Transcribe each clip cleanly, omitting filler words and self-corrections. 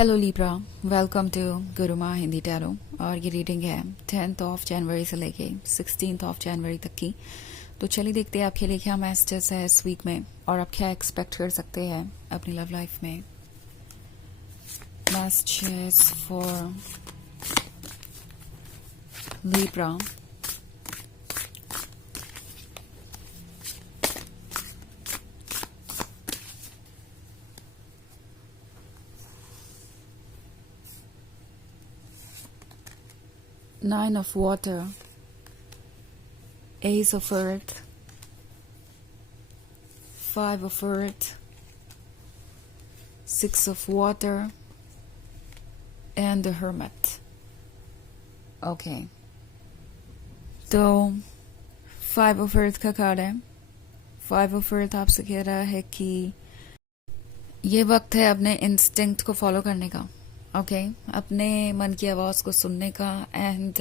Hello Libra, welcome to Gurumaa Hindi tarot. और ये reading है 10th ऑफ जनवरी से लेके 16th ऑफ जनवरी तक की। तो चलिए देखते हैं आपके लिए क्या मैसेजेस है इस वीक में और आप क्या एक्सपेक्ट कर सकते हैं अपनी लव लाइफ में। Messages for Libra. Nine of Water, Ace of Earth, Five of Earth, Six of Water, and the Hermit. Okay. तो Five of Earth का कार्ड है। Five of Earth आपसे कह रहा है कि ये वक्त है अपने इंस्टिंक्ट को फॉलो करने का। ओके अपने मन की आवाज़ को सुनने का एंड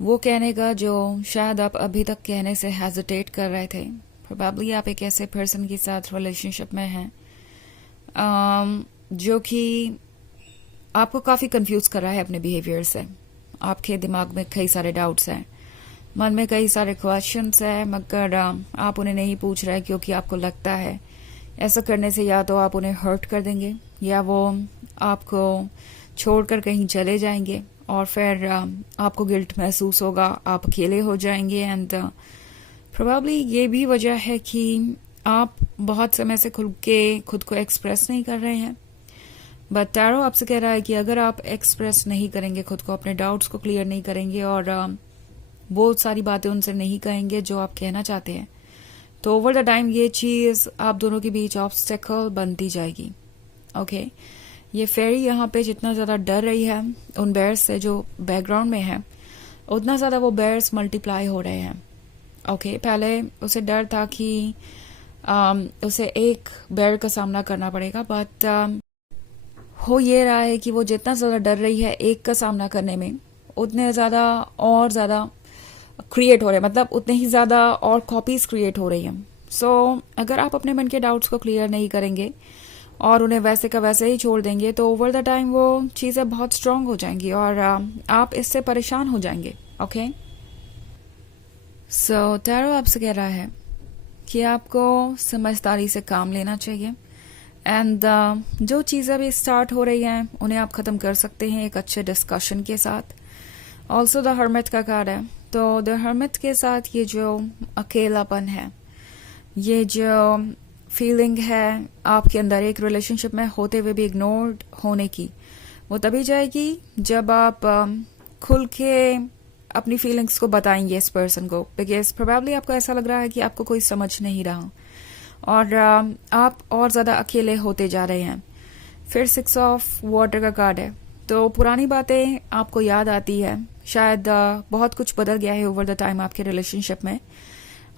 वो कहने का जो शायद आप अभी तक कहने से हेजिटेट कर रहे थे। प्रोबेबली आप एक ऐसे पर्सन के साथ रिलेशनशिप में हैं जो कि आपको काफ़ी कंफ्यूज कर रहा है अपने बिहेवियर से। आपके दिमाग में कई सारे डाउट्स हैं, मन में कई सारे क्वेश्चंस हैं, मगर आप उन्हें नहीं पूछ रहे क्योंकि आपको लगता है ऐसा करने से या तो आप उन्हें हर्ट कर देंगे या वो आपको छोड़कर कहीं चले जाएंगे और फिर आपको गिल्ट महसूस होगा, आप अकेले हो जाएंगे। एंड प्रोबेबली ये भी वजह है कि आप बहुत समय से खुद को एक्सप्रेस नहीं कर रहे हैं। बट टैरो आपसे कह रहा है कि अगर आप एक्सप्रेस नहीं करेंगे खुद को, अपने डाउट्स को क्लियर नहीं करेंगे और बहुत सारी बातें उनसे नहीं कहेंगे जो आप कहना चाहते हैं, तो ओवर द टाइम ये चीज़ आप दोनों के बीच ऑब्स्टेकल बनती जाएगी। ओके ये फेरी यहाँ पे जितना ज़्यादा डर रही है उन बेयर्स से जो बैकग्राउंड में है, उतना ज़्यादा वो बेयर्स मल्टीप्लाई हो रहे हैं। ओके पहले उसे डर था कि उसे एक बेयर का सामना करना पड़ेगा, बट हो ये रहा है कि वो जितना ज़्यादा डर रही है एक का सामना करने में, उतने ज़्यादा और ज़्यादा क्रिएट हो रहे हैं, मतलब उतने ही ज़्यादा और कॉपीज क्रिएट हो रही हैं। सो अगर आप अपने मन के डाउट्स को क्लियर नहीं करेंगे और उन्हें वैसे का वैसे ही छोड़ देंगे तो ओवर द टाइम वो चीज़ें बहुत स्ट्रांग हो जाएंगी और आप इससे परेशान हो जाएंगे। ओके सो टैरो आपसे कह रहा है कि आपको समझदारी से काम लेना चाहिए एंड जो चीज़ें भी स्टार्ट हो रही हैं उन्हें आप ख़त्म कर सकते हैं एक अच्छे डिस्कशन के साथ। ऑल्सो द हर्मिट का कार्ड है, तो द हर्मिट के साथ ये जो अकेलापन है, ये जो फीलिंग है आपके अंदर एक रिलेशनशिप में होते हुए भी इग्नोर्ड होने की, वो तभी जाएगी जब आप खुल के अपनी फीलिंग्स को बताएंगे इस पर्सन को। बिकॉज प्रोबेबली आपको ऐसा लग रहा है कि आपको कोई समझ नहीं रहा और आप और ज़्यादा अकेले होते जा रहे हैं। फिर 6 ऑफ वाटर का कार्ड है, तो पुरानी बातें आपको याद आती है। शायद बहुत कुछ बदल गया है ओवर द टाइम आपके रिलेशनशिप में।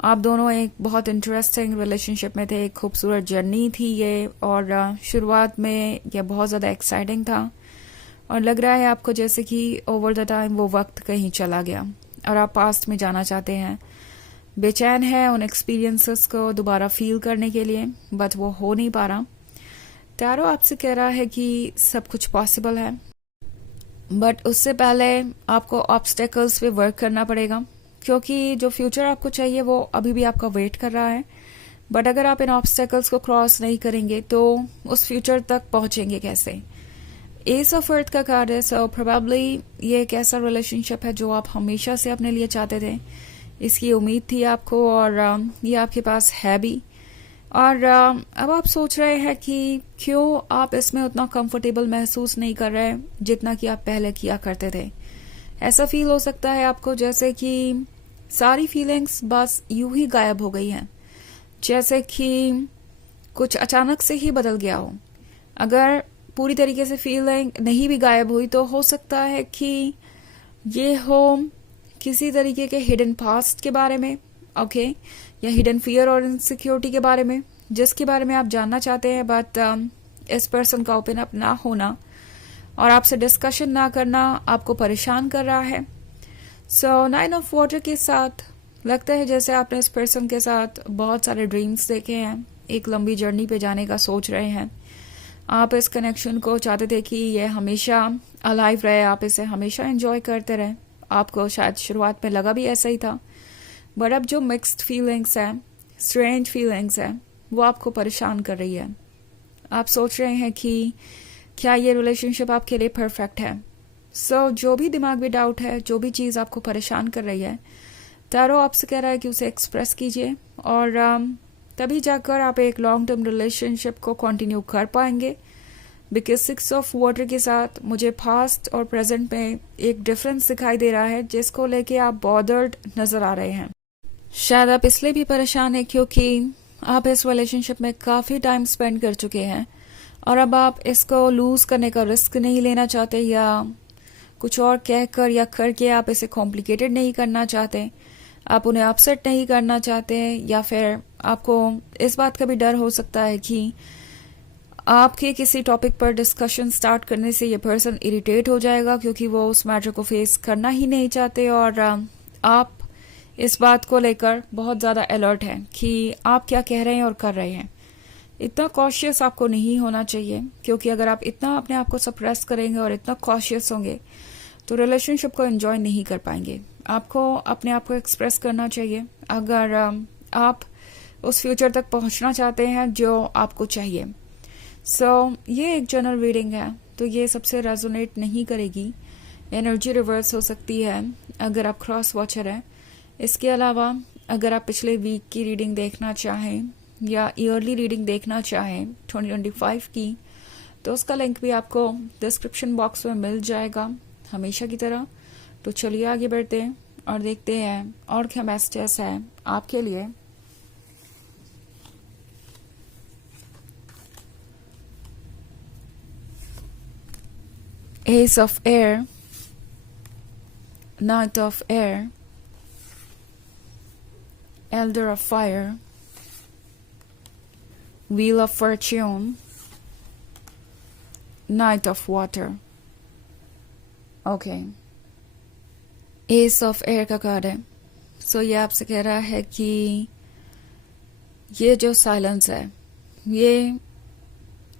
आप दोनों एक बहुत इंटरेस्टिंग रिलेशनशिप में थे, एक खूबसूरत जर्नी थी ये, और शुरुआत में यह बहुत ज़्यादा एक्साइटिंग था और लग रहा है आपको जैसे कि ओवर द टाइम वो वक्त कहीं चला गया और आप पास्ट में जाना चाहते हैं। बेचैन है उन एक्सपीरियंसेस को दोबारा फील करने के लिए, बट वो हो नहीं पा रहा। टैरो आपसे कह रहा है कि सब कुछ पॉसिबल है, बट उससे पहले आपको ऑब्स्टेकल्स पे वर्क करना पड़ेगा क्योंकि जो फ्यूचर आपको चाहिए वो अभी भी आपका वेट कर रहा है। बट अगर आप इन ऑब्स्टेकल्स को क्रॉस नहीं करेंगे तो उस फ्यूचर तक पहुंचेंगे कैसे। एस ऑफ अर्थ का कार्ड है, सो प्रोबेबली ये एक ऐसा रिलेशनशिप है जो आप हमेशा से अपने लिए चाहते थे, इसकी उम्मीद थी आपको और ये आपके पास है भी। और अब आप सोच रहे हैं कि क्यों आप इसमें उतना कंफर्टेबल महसूस नहीं कर रहे जितना कि आप पहले किया करते थे। ऐसा फील हो सकता है आपको जैसे कि सारी फीलिंग्स बस यूं ही गायब हो गई हैं, जैसे कि कुछ अचानक से ही बदल गया हो। अगर पूरी तरीके से फीलिंग नहीं भी गायब हुई तो हो सकता है कि ये हो किसी तरीके के हिडन पास्ट के बारे में, ओके, या हिडन फियर और इनसिक्योरिटी के बारे में, जिसके बारे में आप जानना चाहते हैं बट इस पर्सन का ओपन अप ना होना और आपसे डिस्कशन ना करना आपको परेशान कर रहा है। सो 9 ऑफ वाटर के साथ लगता है जैसे आपने इस पर्सन के साथ बहुत सारे ड्रीम्स देखे हैं, एक लंबी जर्नी पे जाने का सोच रहे हैं, आप इस कनेक्शन को चाहते थे कि ये हमेशा अलाइव रहे, आप इसे हमेशा एंजॉय करते रहे। आपको शायद शुरुआत में लगा भी ऐसा ही था, बट अब जो मिक्स्ड फीलिंग्स हैं, स्ट्रेंज फीलिंग्स हैं, वो आपको परेशान कर रही है। आप सोच रहे हैं कि क्या ये रिलेशनशिप आपके लिए परफेक्ट है। जो भी दिमाग में डाउट है, जो भी चीज़ आपको परेशान कर रही है, टैरो आपसे कह रहा है कि उसे एक्सप्रेस कीजिए, और तभी जाकर आप एक लॉन्ग टर्म रिलेशनशिप को कंटिन्यू कर पाएंगे। बिकॉज 6 ऑफ वाटर के साथ मुझे पास्ट और प्रेजेंट में एक डिफरेंस दिखाई दे रहा है, जिसको लेके आप बॉदर्ड नजर आ रहे हैं। शायद आप इसलिए भी परेशान हैं क्योंकि आप इस रिलेशनशिप में काफ़ी टाइम स्पेंड कर चुके हैं, और अब आप इसको लूज करने का रिस्क नहीं लेना चाहते, या कुछ और कहकर या करके आप इसे कॉम्प्लिकेटेड नहीं करना चाहते, आप उन्हें अपसेट नहीं करना चाहते, या फिर आपको इस बात का भी डर हो सकता है कि आपके किसी टॉपिक पर डिस्कशन स्टार्ट करने से ये पर्सन इरिटेट हो जाएगा, क्योंकि वो उस मैटर को फेस करना ही नहीं चाहते, और आप इस बात को लेकर बहुत ज़्यादा अलर्ट हैं कि आप क्या कह रहे हैं और कर रहे हैं। इतना कॉशियस आपको नहीं होना चाहिए, क्योंकि अगर आप इतना अपने आप को सप्रेस करेंगे और इतना कॉशियस होंगे तो रिलेशनशिप को एंजॉय नहीं कर पाएंगे। आपको अपने आप को एक्सप्रेस करना चाहिए अगर आप उस फ्यूचर तक पहुंचना चाहते हैं जो आपको चाहिए। ये एक जनरल रीडिंग है, तो ये सबसे रेजोनेट नहीं करेगी। एनर्जी रिवर्स हो सकती है अगर आप क्रॉस वॉचर हैं। इसके अलावा अगर आप पिछले वीक की रीडिंग देखना चाहें या ईयरली रीडिंग देखना चाहें 2025 की, तो उसका लिंक भी आपको डिस्क्रिप्शन बॉक्स में मिल जाएगा हमेशा की तरह। तो चलिए आगे बढ़ते हैं और देखते हैं और क्या मैसेजेस है आपके लिए। S of air, night of air, Elder of fire, wheel of Fortune, night of water. Okay, S of air का कार्ड है। ये आपसे कह रहा है कि ये जो साइलेंस है ये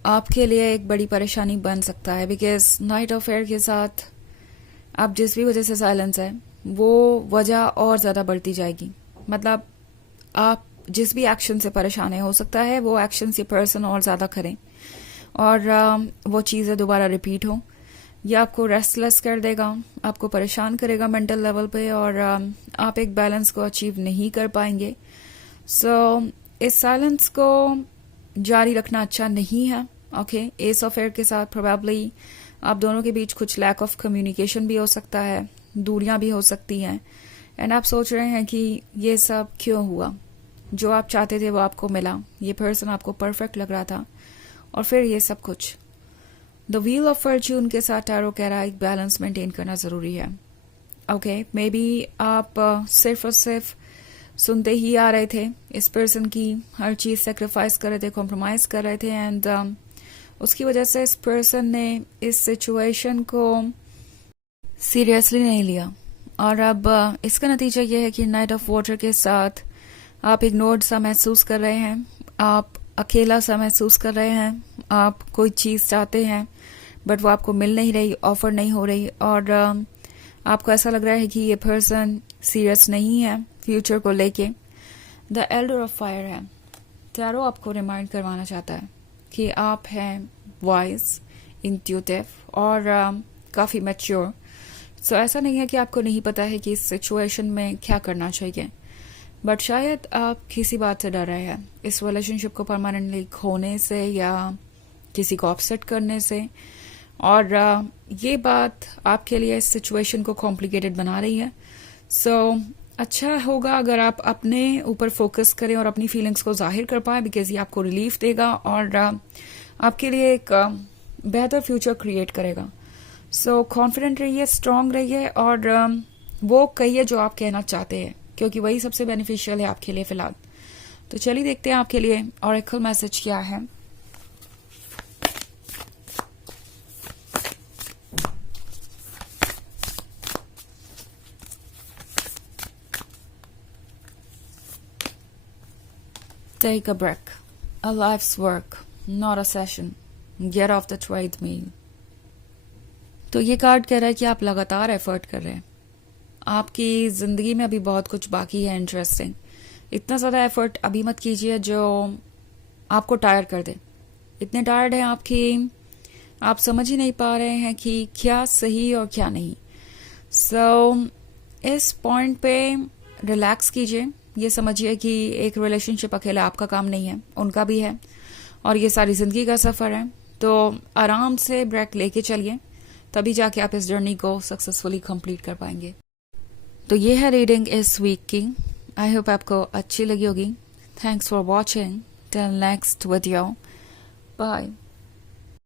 आपके लिए एक बड़ी परेशानी बन सकता है, बिकॉज नाइट ऑफ एयर के साथ आप जिस भी वजह से साइलेंस है वो वजह और ज़्यादा बढ़ती जाएगी। मतलब आप जिस भी एक्शन से परेशान है, हो सकता है वो एक्शन से पर्सन और ज़्यादा करें और वो चीज़ें दोबारा रिपीट हो, या आपको रेस्टलेस कर देगा, आपको परेशान करेगा मेंटल लेवल पे, और आप एक बैलेंस को अचीव नहीं कर पाएंगे। इस साइलेंस को जारी रखना अच्छा नहीं है। ओके, एस ऑफ एयर के साथ प्रोबेबली आप दोनों के बीच कुछ लैक ऑफ कम्युनिकेशन भी हो सकता है, दूरियां भी हो सकती हैं, एंड आप सोच रहे हैं कि ये सब क्यों हुआ, जो आप चाहते थे वो आपको मिला, ये पर्सन आपको परफेक्ट लग रहा था, और फिर ये सब कुछ। द व्हील ऑफ फॉर्च्यून के साथ टैरो कह रहा है एक बैलेंस मेंटेन करना ज़रूरी है। ओके, मे बी आप सिर्फ और सिर्फ सुनते ही आ रहे थे, इस पर्सन की हर चीज़ सेक्रीफाइस कर रहे थे, कॉम्प्रोमाइज़ कर रहे थे, एंड उसकी वजह से इस पर्सन ने इस सिचुएशन को सीरियसली नहीं लिया, और अब इसका नतीजा ये है कि नाइट ऑफ वाटर के साथ आप इग्नोर्ड सा महसूस कर रहे हैं, आप अकेला सा महसूस कर रहे हैं, आप कोई चीज़ चाहते हैं बट वो आपको मिल नहीं रही, ऑफर नहीं हो रही, और आपको ऐसा लग रहा है कि ये पर्सन सीरियस नहीं है फ्यूचर को लेके। द एल्डर ऑफ फायर है। टैरो आपको रिमाइंड करवाना चाहता है कि आप हैं वाइज, इंट्यूटिव और काफ़ी मैच्योर। ऐसा नहीं है कि आपको नहीं पता है कि इस सिचुएशन में क्या करना चाहिए, बट शायद आप किसी बात से डर रहे हैं, इस रिलेशनशिप को परमानेंटली खोने से या किसी को अपसेट करने से, और ये बात आपके लिए इस सिचुएशन को कॉम्प्लिकेटेड बना रही है। अच्छा होगा अगर आप अपने ऊपर फोकस करें और अपनी फीलिंग्स को जाहिर कर पाए, बिकॉज ये आपको रिलीफ देगा और आपके लिए एक बेहतर फ्यूचर क्रिएट करेगा। कॉन्फिडेंट रहिए, स्ट्रांग रहिए, और वो कहिए जो आप कहना चाहते हैं, क्योंकि वही सबसे बेनिफिशियल है आपके लिए फिलहाल। तो चलिए देखते हैं आपके लिए ऑरेकल मैसेज क्या है। Take a break. A life's work, not a session. Get off the treadmill. तो ये कार्ड कह रहा है कि आप लगातार एफर्ट कर रहे हैं, आपकी जिंदगी में अभी बहुत कुछ बाकी है इंटरेस्टिंग। इतना ज़्यादा एफर्ट अभी मत कीजिए जो आपको टायर कर दे। इतने टायर्ड हैं आपकी, आप समझ ही नहीं पा रहे हैं कि क्या सही और क्या नहीं। सो इस पॉइंट पे रिलैक्स कीजिए, ये समझिए कि एक रिलेशनशिप अकेला आपका काम नहीं है, उनका भी है, और ये सारी ज़िंदगी का सफ़र है। तो आराम से ब्रेक लेके चलिए, तभी जाके आप इस जर्नी को सक्सेसफुली कंप्लीट कर पाएंगे। तो ये है रीडिंग इस वीक की। आई होप आपको अच्छी लगी होगी। Thanks for watching. Till next video, bye.